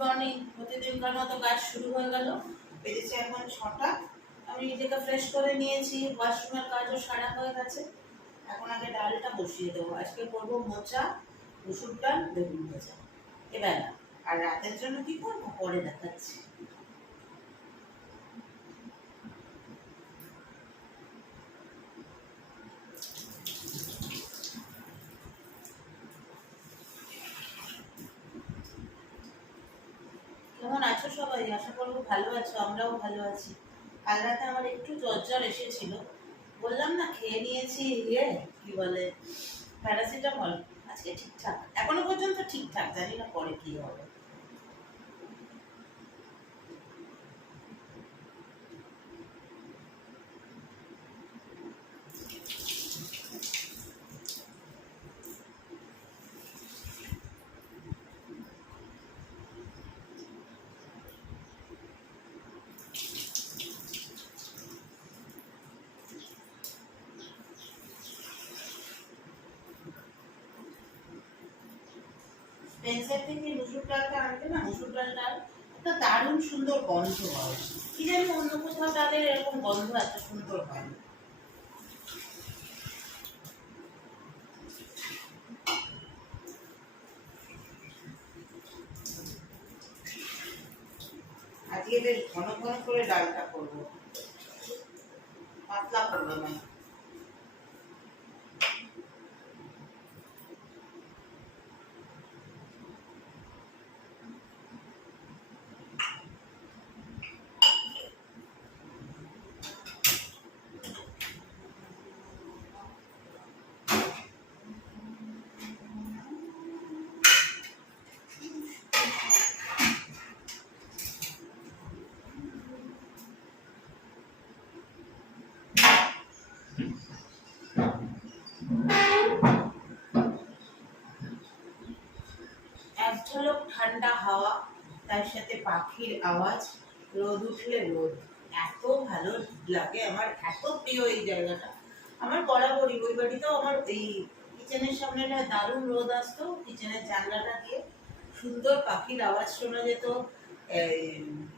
Morning প্রতিদিনকার মতো কাজ শুরু হয়ে গেল। বেজেছে এখন ছটা। আমি নিজেকে ফ্রেশ করে নিয়েছি ওয়াশরুমের কাজও সারা হয়ে গেছে। এখন আগে ডালটা বসিয়ে দেবো। আজকে করব মোচা মুসুর ডাল বেগুন ভেজা। এবেলা আর রাতের জন্য কি করব? পরে দেখাচ্ছি কেমন আছো সবাই আশা করব, ভালো আছো? আমরাও ভালো আছি। কাল রাতে আমার একটু জ্বর জ্বর এসেছিল। বললাম, না, খেয়ে নিয়েছি ইয়ে কি বলে প্যারাসিটামল আজকে ঠিকঠাক। এখনও পর্যন্ত ঠিকঠাক, জানি না পরে কি হবে। স্পেন্সার থেকে মুসুর ডালটা আনবে না, মুসুর ডাল ডাল, একটা দারুণ সুন্দর গন্ধ হয়। কি জানি অন্য কোথাও ডালের এরকম গন্ধ এত সুন্দর হয় আজকে বেশ ঘন ঘন করে ডালটা করব পাতলা করব না ঝলক ঠান্ডা হাওয়া, তার সাথে পাখির আওয়াজ, রোদ উঠলে রোদ। এত ভালো লাগে আমার, এত প্রিয় এই জায়গাটা। আমার বরাবরই ওই বাড়িতেও আমার এই কিচেনের সামনেটা দারুণ রোদ আসতো, কিচেনের জানলাটা দিয়ে সুন্দর পাখির আওয়াজ শোনা যেত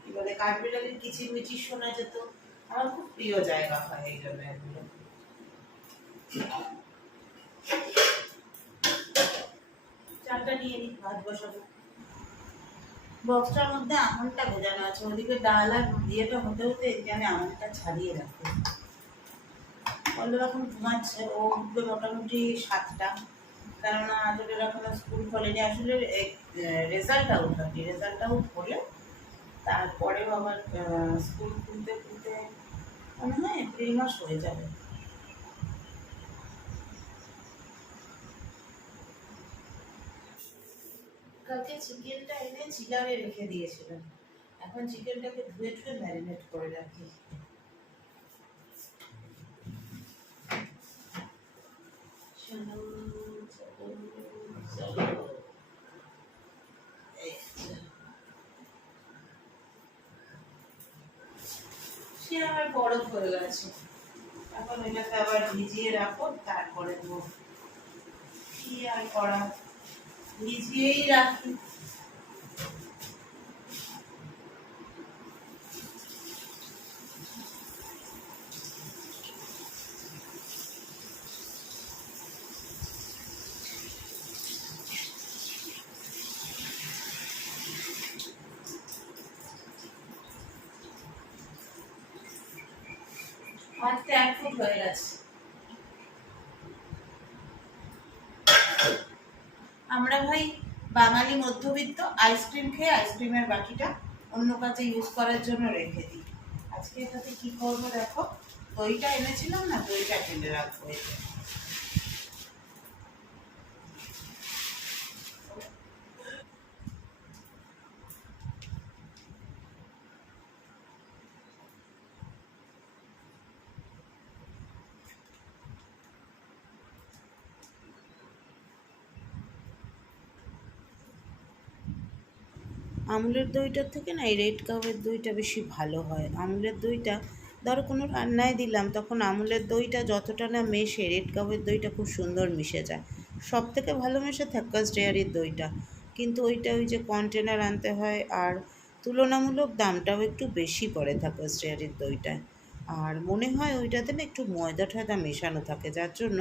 কি বলে, কাঠবিড়ালির কিচির মিচির শোনা যেত। আমার খুব প্রিয় জায়গা হয় এই জন্য চালটা নিয়ে নিই, ভাত বসাবো। বক্সটার মধ্যে আমনটা বোঝানো আছে, ওদিকে ডাল আর ইয়েটা হতে হতে এদিকে আমি আমনটা ছাড়িয়ে রাখব পল্লব এখন ঘুমাচ্ছে, ও উঠবে মোটামুটি সাতটা। কেননা আদরের এখনও স্কুল খোলেনি, আসলে রেজাল্ট আউট হয়নি রেজাল্ট আউট হলে, তারপরেও আবার স্কুল খুলতে খুলতে মনে হয় এপ্রিল মাস হয়ে যাবে। কালকে চিকেনটা এনে চিলারে রেখে দিয়েছিলাম এখন চিকেনটাকে ধুয়ে ধুয়ে ম্যারিনেট করে রাখি। সে আমার বরফ হয়ে গেছে। এখন এটাকে আবার ভিজিয়ে রাখো, তারপরে দেবো কি আর করা ভিজিয়েই রাখি ভাতটা এক ফুট হয়ে গেছে আমরা ভাই বাঙালি মধ্যবিত্ত আইসক্রিম খেয়ে আইসক্রিমের বাকিটা অন্য কাজে ইউজ করার জন্য রেখে দিই। আজকে এটাতে কী করব দেখো? দইটা এনেছিলাম না, দইটা ঢেলে রাখব আমুলের দইটার থেকে না এই রেড কাপের দইটা বেশি ভালো হয়। আমুলের দইটা ধরো কোনো রান্নায় দিলাম, তখন আমুলের দইটা যতটা না মেশে রেড কাপের দইটা খুব সুন্দর মিশে যায়। সব থেকে ভালো মেশে থাক্কাস ডেয়ারির দইটা। কিন্তু ওইটা ওই যে কন্টেনার আনতে হয় আর তুলনামূলক দামটাও একটু বেশি পড়ে থাকে স্টেয়ারির দইটায়। আর মনে হয় ওইটাতে না একটু ময়দা ঠয়দা মেশানো থাকে, যার জন্য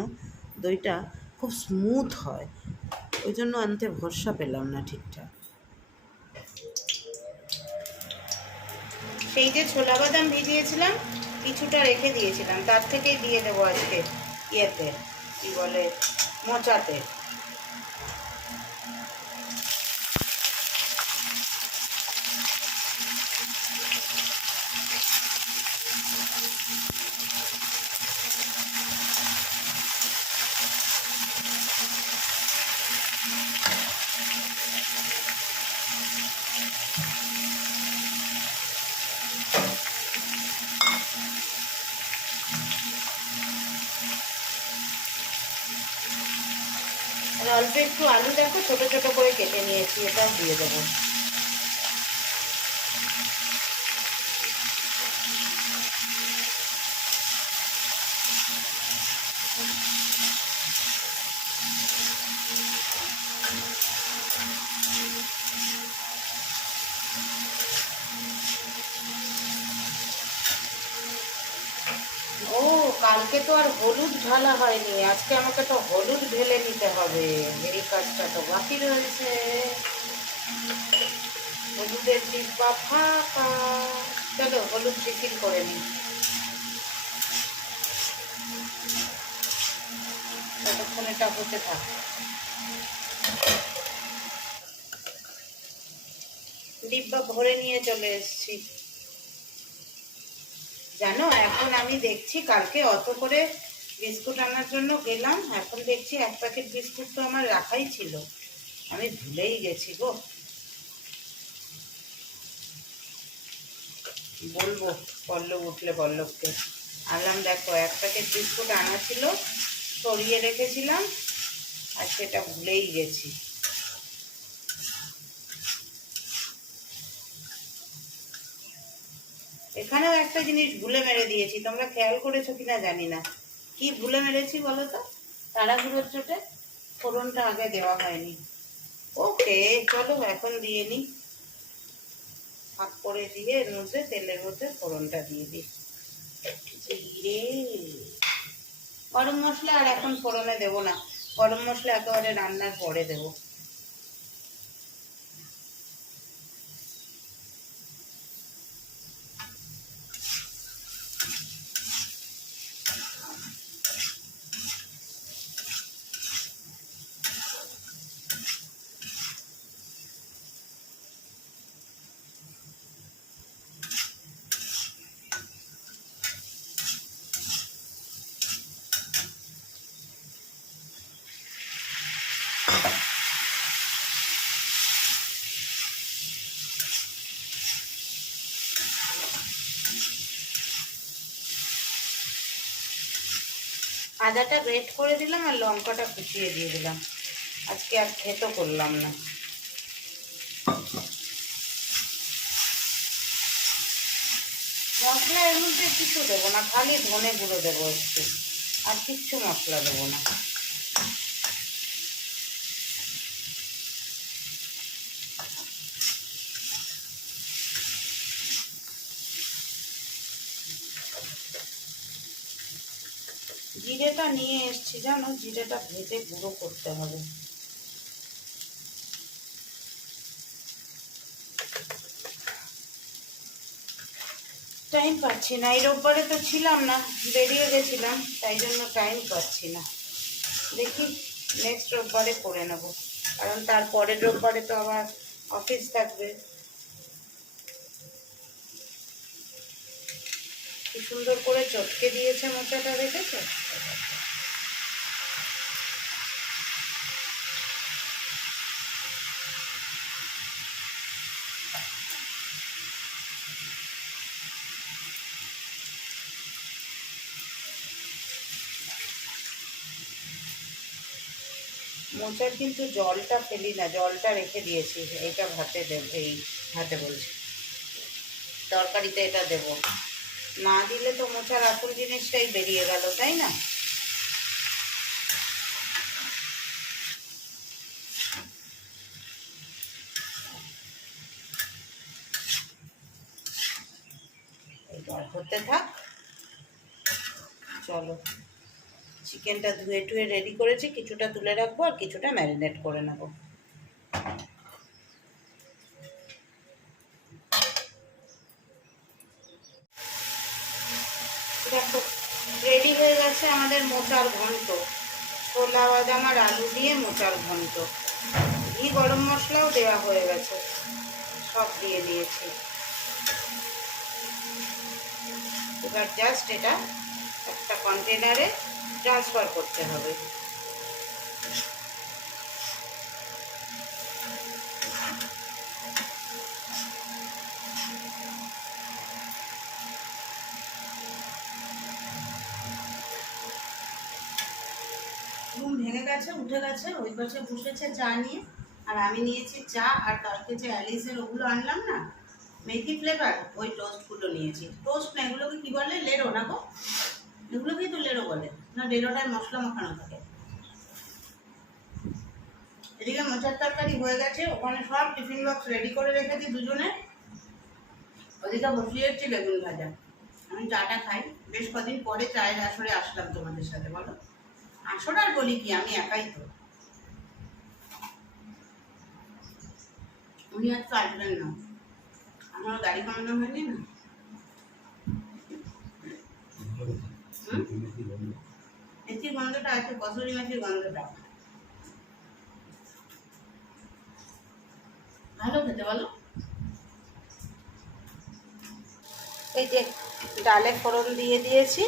দইটা খুব স্মুথ হয়। ওই জন্য আনতে ভরসা পেলাম না ঠিকঠাক। সেই যে ছোলা বাদাম ভিজিয়েছিলাম, কিছুটা রেখে দিয়েছিলাম। তার থেকেই দিয়ে দেবো আজকে ইয়েতে, কী বলে, মোচাতে। অল্প একটু আলু দেখো ছোট ছোট করে কেটে নিয়েছি এটাও দিয়ে দেবো। ও কালকে তো আর হলুদ ঢালা হয়নি, আজকে আমাকে তো হলুদ ঢেলে নিতে হবে। এই কাজটা তো বাকি রয়েছে। হলুদের ডিব্বা ফাঁকা। চলো, হলুদ টিফিন করে নিই। ততক্ষণ এটা হতে থাক। ডিব্বা ভরে নিয়ে চলে এসেছি। জানো, এখন আমি দেখছি কালকে অত করে বিস্কুট আনার জন্য গেলাম, এখন দেখছি এক প্যাকেট বিস্কুট তো আমার রাখাই ছিল। আমি ভুলেই গেছি গো। বলব, পল্লব উঠলে পল্লবকে। আনলাম, দেখো, এক প্যাকেট বিস্কুট আনা ছিল, সরিয়ে রেখেছিলাম, আর সেটা ভুলেই গেছি। এখানেও একটা জিনিস ভুলে মেরে দিয়েছি। তোমরা খেয়াল করেছ কিনা জানি না। কি ভুলে মেরেছি বলো তো? তাড়াহুড়োর চোটে ফোড়নটা আগে দেওয়া হয়নি। ওকে, চলো এখন দিয়ে নিই ফাঁক করে দিয়ে এর মধ্যে তেলের মধ্যে ফোড়নটা দিয়ে দিই। গরম মশলা আর এখন ফোড়নে দেবো না। গরম মশলা একেবারে রান্নার পরে দেবো। আদাটা গ্রেট করে দিলাম আর লঙ্কাটা কুচিয়ে দিয়ে দিলাম। আজকে আর খেতো করলাম না। মশলা এর মধ্যে কিছু দেবো না, খালি ধনে গুঁড়ো দেবো একটু। আর কিচ্ছু মশলা দেবো না জিরেটা নিয়ে এসছি, জানো? জিরেটা ভেজে গুঁড়ো করতে হবে। টাইম পাচ্ছি না এই রোববারে তো ছিলাম না, বেরিয়ে গেছিলাম, তাই জন্য টাইম পাচ্ছি না। দেখি নেক্সট রোববারে করে নেব, কারণ তার পরের রোববারে তো আবার অফিস থাকবে। কি সুন্দর করে চটকে দিয়েছে মোচাটা, দেখেছ? মোচার কিন্তু জলটা ফেলি না, জলটা রেখে দিয়েছি এটা ভাতে দেব, এই ভাতে বলছি। তরকারিতে এটা দেব। না দিলে তো মোচার আসল জিনিসটাই বেরিয়ে গেল, তাই না চলো চিকেনটা ধুয়ে টুয়ে রেডি করেছি, কিছুটা তুলে রাখব আর কিছুটা ম্যারিনেট করে নেব। দেখো রেডি হয়ে গেছে আমাদের মোচার ঘন্ট। ছোলা, বাদাম আর আলু দিয়ে মোচার ঘন্ট। ঘি, গরম মশলাও দেওয়া হয়ে গেছে। সব দিয়ে দিয়েছি। এবার জাস্ট এটা একটা কন্টেনারে ট্রান্সফার করতে হবে। ভেঙে গেছে, উঠে গেছে, ওই পাশে বসেছে চা নিয়ে। আর আমি নিয়েছি চা, আর কালকে যে অ্যালিসের ওগুলো আনলাম না, মেথি ফ্লেভার ওই টোস্টগুলো নিয়েছি। টোস্ট না, এগুলোকে কী বলে? লেরো না গো? এগুলোকেই তো লেরো বলে। না লেরোটায় মশলা মাখানো থাকে। এদিকে মোচার তরকারি হয়ে গেছে, ওখানে সব টিফিন বক্স রেডি করে রেখেছি দুজনে। ওদিকে বসিয়েছি বেগুন ভাজা। আমি চাটা খাই, বেশ কদিন পরে চায়ের আসরে আসলাম তোমাদের সাথে, বলো। আসর আর বলি কি, আমি একাই তো। উনি আর তো আসবেন না। আমারও গাড়ি কমানো হয়নি না? মেথির গন্ধটা আছে, কসুরি মেথির গন্ধটা। ভালো খেতে বলো। এই যে ডালে ফোড়ন দিয়ে দিয়েছি,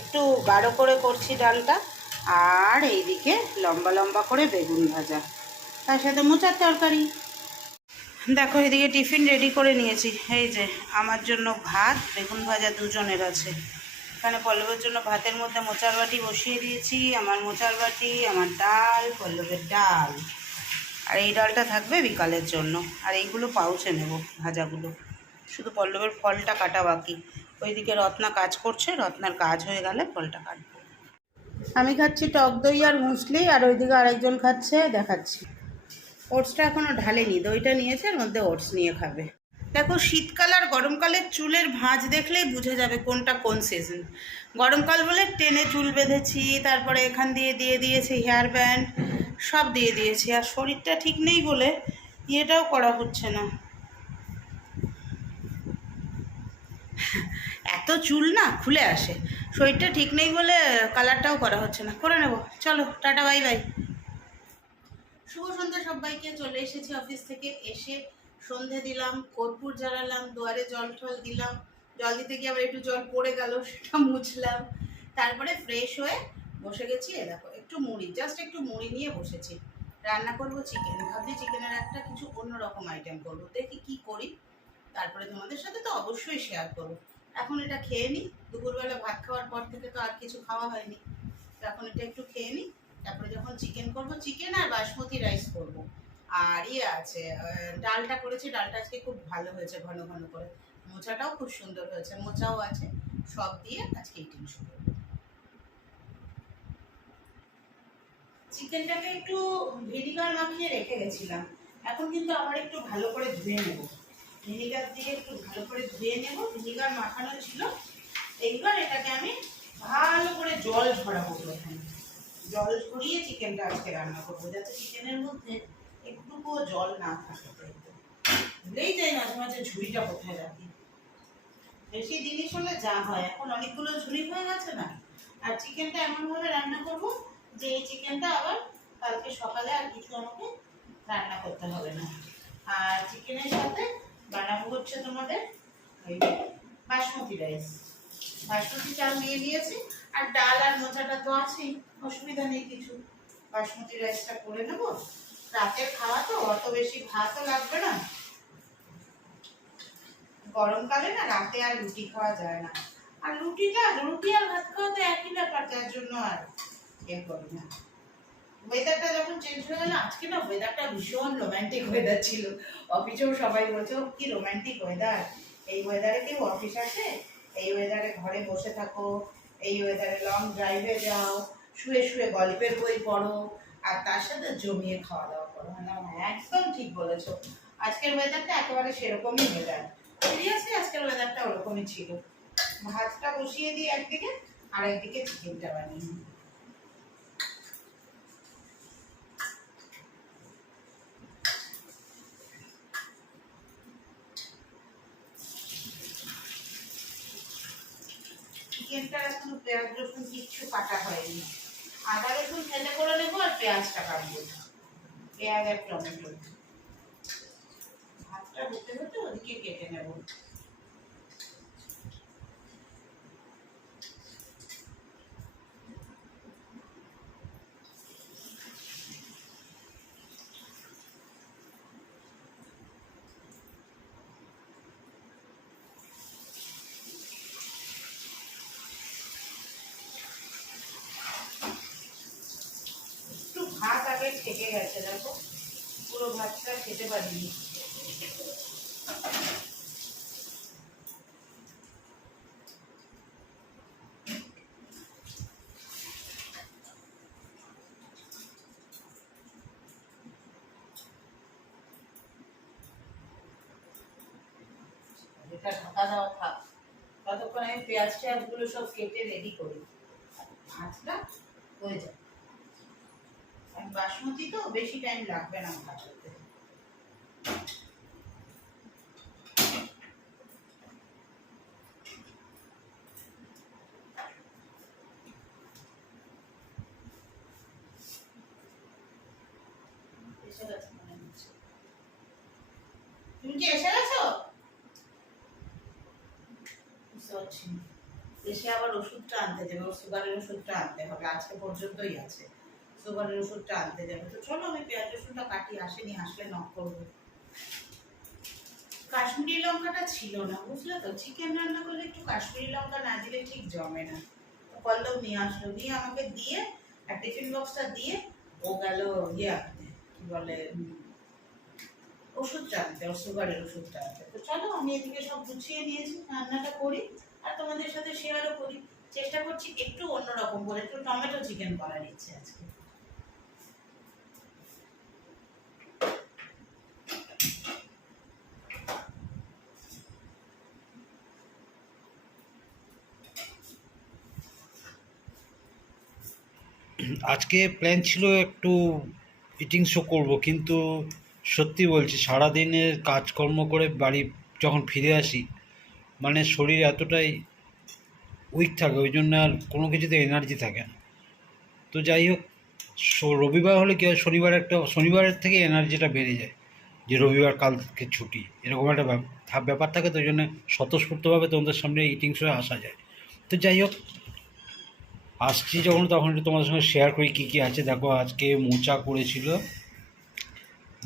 একটু গাঢ় করে করছি ডালটা, আর এইদিকে লম্বা লম্বা করে বেগুন ভাজা। তার সাথে মোচার তরকারি। দেখো এদিকে টিফিন রেডি করে নিয়েছি। এই যে আমার জন্য ভাত, বেগুন ভাজা দুজনের আছে। এখানে পল্লবের জন্য ভাতের মধ্যে মোচার বাটি বসিয়ে দিয়েছি, আমার মোচার বাটি, আমার ডাল, পল্লবের ডাল। আর এই ডালটা থাকবে বিকালের জন্য, আর এইগুলো পাউচে নেব ভাজাগুলো। শুধু পল্লবের ফলটা কাটা বাকি। ওইদিকে রত্না কাজ করছে, রত্নার কাজ হয়ে গেলে ফলটা কাটবো। আমি খাচ্ছি টক দই আর মুসলি, আর ওইদিকে আরেকজন খাচ্ছে, দেখাচ্ছি। ওটসটা এখনও ঢালেনি, দইটা নিয়েছে, এর মধ্যে ওটস নিয়ে খাবে। দেখো, শীতকাল আর গরমকালের চুলের ভাঁজ দেখলেই বুঝে যাবে কোনটা কোন সিজন গরমকাল বলে টেনে চুল বেঁধেছি, তারপরে এখান দিয়ে দিয়ে দিয়েছি হেয়ার ব্যান্ড সব দিয়ে দিয়েছি। আর শরীরটা ঠিক নেই বলে ইয়েটাও করা হচ্ছে না। এত চুল না খুলে আসে। শরীরটা ঠিক নেই বলে কালারটাও করা হচ্ছে না। করে নেব। চলো, টাটা বাই বাই শুভ সন্ধ্যা সবাইকে। চলে এসেছি অফিস থেকে। এসে সন্ধে দিলাম, কর্পূর জ্বালালাম, দুয়ারে জল টল দিলাম, জল দিতে গিয়ে আবার একটু জল পড়ে গেল, সেটা মুছলাম। তারপরে ফ্রেশ হয়ে বসে গেছি, এ দেখো, একটু মুড়ি জাস্ট একটু মুড়ি নিয়ে বসেছি। রান্না করব চিকেন ভাবছি চিকেনের একটা কিছু অন্যরকম আইটেম করব। দেখি কি করি, তারপরে তোমাদের সাথে তো অবশ্যই শেয়ার করব। এখন এটা খেয়ে নিই দুপুরবেলা ভাত খাওয়ার পর থেকে তো আর কিছু খাওয়া হয়নি। এখন এটা একটু খেয়ে নিই তারপরে যখন চিকেন করব চিকেন আর বাসমতি রাইস করব। আর ইয়ে আছে ডালটা করেছি, ডালটা আজকে খুব ভালো হয়েছে, ঘন ঘন করে। মোচাটাও খুব সুন্দর হয়েছে, মোচাও আছে, সব দিয়ে আজকে ইটিং শুরু। চিকেনটাকে একটু ভিনিগার মাখিয়ে রেখে গেছিলাম, এখন কিন্তু আবার একটু ভালো করে ধুয়ে নেব। ভিনিগার দিয়ে একটু ভালো করে ধুয়ে নেব, ভিনিগার মাখানো ছিল। এইবার এটাকে আমি ভালো করে জল ঝরাবো এখানে জল ঝরিয়ে চিকেনটা আজকে রান্না করব, যাতে চিকেনের মধ্যে জল না থাকে ভুলেই যাই মাঝে মাঝে ঝুড়িটা কোথায় রাখি। বেশি জিনিস হলে যা হয়, এখন অনেকগুলো ঝুড়ি হয়ে গেছে না? আর চিকেনটা এমনভাবে রান্না করব যে এই চিকেনটা আবার কালকে সকালে আর কিছু আমাকে রান্না করতে হবে না। আর চিকেনের সাথে বানাবো হচ্ছে তোমাদের ওই বাসমতি রাইস। বাসমতি চাল নিয়ে নিয়েছি, আর ডাল আর মোচাটা তো আছেই, অসুবিধা নেই কিছু। বাসমতি রাইসটা করে নেব রাতের খাওয়া তো অত বেশি ভাতও লাগবে না। গরমকালে না রাতে আর রুটি খাওয়া যায় না। আর রুটিটা রুটি আর ভাত খাওয়া তো একই ব্যাপার যার জন্য আর ইয়ে করি না। ওয়েদারটা যখন চেঞ্জ হয়ে গেল আজকে না ওয়েদারটা ভীষণ রোমান্টিক ওয়েদার ছিল। অফিসেও সবাই বলছে "ও, কি রোমান্টিক ওয়েদার এই ওয়েদারে কেউ অফিস আসে এই ওয়েদারে ঘরে বসে থাকো এই ওয়েদারে লং ড্রাইভে যাও শুয়ে শুয়ে গল্পের বই পড়ো আর তার সাথে জমিয়ে খাওয়া দাওয়া করো। মানে একদম ঠিক বলেছ। আজকের ওয়েদারটা একেবারে সেরকমই ওয়েদার সিরিয়াসলি আজকের ওয়েদারটা ওরকমই ছিল। ভাতটা বসিয়ে দিই একদিকে, আর একদিকে চিকেনটা বানিয়ে নিই। চিকেনটা এখনও পেঁয়াজ রসুন আদা, রসুন ফেলে করে নেব আর পেঁয়াজটা কাটবো। পেঁয়াজ আর টমেটো। ভাতটা হতে হতে ওদিকে কেটে নেব একটু ভাত আগে থেকে গেছে, দেখো। পুরো ভাতটা খেতে পারিনি। এটা ঢাকা দেওয়া থাক। ততক্ষণ আমি পেঁয়াজ টেয়াজগুলো সব কেটে রেডি করি। ভাতটা হয়ে যায় বাসমতি তো বেশি টাইম লাগবে না হচ্ছে। তুমি কি এসে গেছো? এসে আবার ওষুধটা আনতে যাবে ওর সুগারের ওষুধটা আনতে হবে, আজকে পর্যন্তই আছে। সুগারের ওষুধটা আনতে যাবে। তো চলো আমি পেঁয়াজ রসুনটা কাটি আসেনি, আসলে নক করব। কাশ্মীরি লঙ্কাটা ছিল না, বুঝলে তো? চিকেন রান্না করলে একটু কাশ্মীরি লঙ্কা না দিলে ঠিক জমে না। পল্লব নিয়ে আসলো দিয়ে আমাকে দিয়ে, আর টিফিন বক্সটা দিয়ে ও গেল ইয়ে আনতে, কি বলে ওষুধটা আনতে, ওর সুগারের ওষুধটা আনতে। তো চলো, আমি এদিকে সব গুছিয়ে নিয়েছি, রান্নাটা করি, আর তোমাদের সাথে শেয়ারও করি। চেষ্টা করছি একটু অন্যরকম করে, একটু টমেটো চিকেন করার ইচ্ছে আজকে। আজকে প্ল্যান ছিল একটু ইটিং শো করব, কিন্তু সত্যি বলছি সারাদিনের কাজকর্ম করে বাড়ি যখন ফিরে আসি মানে শরীর এতটাই উইক থাকে, ওই জন্য আর কোনো কিছুতে এনার্জি থাকে না। তো যাই হোক রবিবার হলে কি হয়, শনিবার একটা, শনিবারের থেকে এনার্জিটা বেড়ে যায়, যে রবিবার কালকে ছুটি, এরকম একটা ব্যাপার থাকে, তো ওই জন্য স্বতঃস্ফূর্তভাবে তোমাদের সামনে ইটিং শোয়ে আসা যায়। তো যাই হোক আসছি যখন, তখন একটু তোমাদের সঙ্গে শেয়ার করি কী কী আছে। দেখো, আজকে মোচা করেছিল।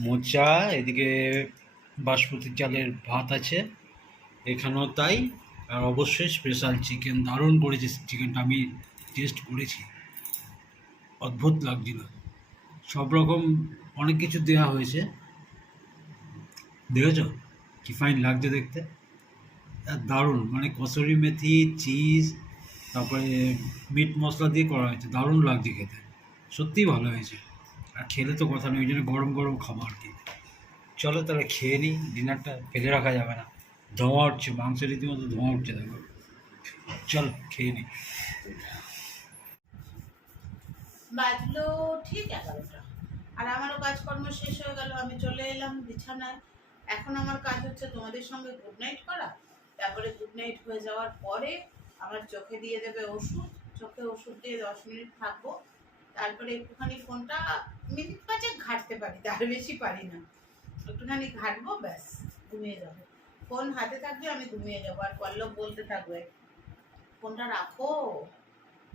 মোচা, এদিকে বাসমতি চালের ভাত আছে, এখানেও তাই। আর অবশ্যই স্পেশাল চিকেন দারুণ করেছে চিকেনটা আমি টেস্ট করেছি। অদ্ভুত লাগছিল। সব রকম অনেক কিছু দেওয়া হয়েছে। দেখেছ? কি ফাইন লাগছে দেখতে। দারুণ। মানে কসুরি মেথি চিজ তারপরে মিট মশলা দিয়ে করা হয়েছে, দারুণ লাগছে খেতে। সত্যিই ভালো হয়েছে। আর খেলে তো কথা নেই, ওই জন্য গরম গরম খাব আর কি। চলো তাহলে খেয়ে নিই ডিনারটা ফেলে রাখা যাবে না। ধোঁয়া উঠছে মাংস রীতিমতো ধোঁয়া উঠছে, দেখো। চলো খেয়ে নিই। বাজলো ঠিক এগারোটা। আর আমারও কাজকর্ম শেষ হয়ে গেল, আমি চলে এলাম বিছানায়। এখন আমার কাজ হচ্ছে তোমাদের সঙ্গে গুড নাইট করা। তারপরে গুড নাইট হয়ে যাওয়ার পরে আমার চোখে দিয়ে দেবে ওষুধ, চোখে ওষুধ দিয়ে দশ মিনিট থাকব। তারপরে একটুখানি ফোনটা মিনিট পাঁচে ঘাটতে পারি, তার বেশি পারি না। একটুখানি ঘাটবো, ব্যাস, ঘুমিয়ে যাব। ফোন হাতে থাকবে আমি ঘুমিয়ে যাব, আর পল্লব বলতে থাকবে, ফোনটা রাখো।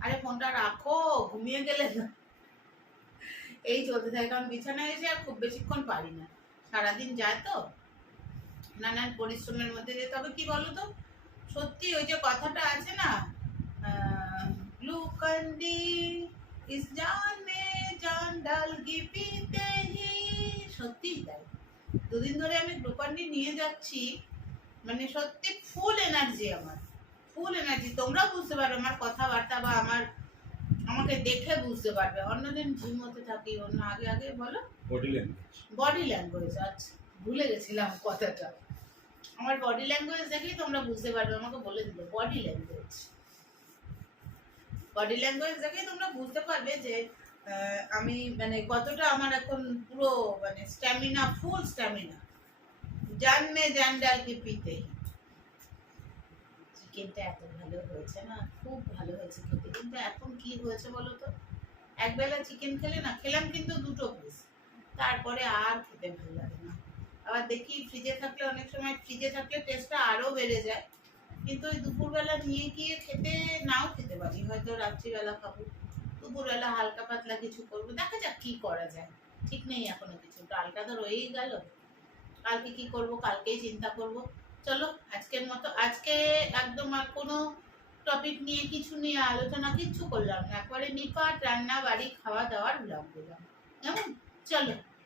আরে, ফোনটা রাখো, ঘুমিয়ে গেলে না। এই চলতে থাকে, কারণ বিছানায় এসে আর খুব বেশিক্ষণ পারি না। সারাদিন যায় তো, নানান পরিশ্রমের মধ্যে দিয়ে তবে কি বলো তো সত্যি ওই যে কথাটা আছে না গ্লুকন্ডি ইস জান মে জান ডালগি পিতে হি। সত্যিই তাই। দুদিন ধরে আমি গ্লুকন্ডি নিয়ে যাচ্ছি মানে সত্যি ফুল এনার্জি আমার ফুল এনার্জি তোমরাও বুঝতে পারবে আমার কথাবার্তা বা আমার আমাকে দেখে বুঝতে পারবে। অন্যদিন ঝিমোতে থাকি অন্য আগে আগে বলো? বডি ল্যাঙ্গুয়েজ বডি ল্যাঙ্গুয়েজ আচ্ছা ভুলে গেছিলাম কথাটা। আমার বডি ল্যাঙ্গুয়েজ দেখেই তোমরা বুঝতে পারবে, আমাকে বলে দিল বডি ল্যাঙ্গুয়েজ বডি ল্যাঙ্গুয়েজ দেখে তোমরা বুঝতে পারবে যে আমি মানে কতটা আমার এখন পুরো মানে স্ট্যামিনা ফুল স্ট্যামিনা জান মে জান ডাল কে পিতে। চিকেনটা এত ভালো হয়েছে না, খুব ভালো হয়েছে খেতে। কিন্তু এখন কি হয়েছে বলো তো? একবেলা চিকেন খেলে না, খেলাম কিন্তু দুটো পিস তারপরে আর খেতে ভালো লাগে না। আবার দেখি ফ্রিজে থাকলে অনেক সময় ফ্রিজে থাকলে টেস্টটা আরও বেড়ে যায়। কিন্তু ওই দুপুরবেলা নিয়ে গিয়ে খেতে নাও খেতে পারি, হয়তো রাত্রিবেলা খাব। দুপুরবেলা হালকা পাতলা কিছু করব, দেখা যাক কি করা যায়। ঠিক নেই এখনও কিছু ডালটা তো রয়েই গেল। কালকে কি করব, কালকেই চিন্তা করব। চলো, আজকের মতো, আজকে একদম আর কোনো টপিক নিয়ে কিছু নিয়ে আলোচনা কিচ্ছু করলাম না। একবারে নিপাট রান্না বাড়ি খাওয়া দাওয়ার ব্লগ দিলাম। কেমন? চলো।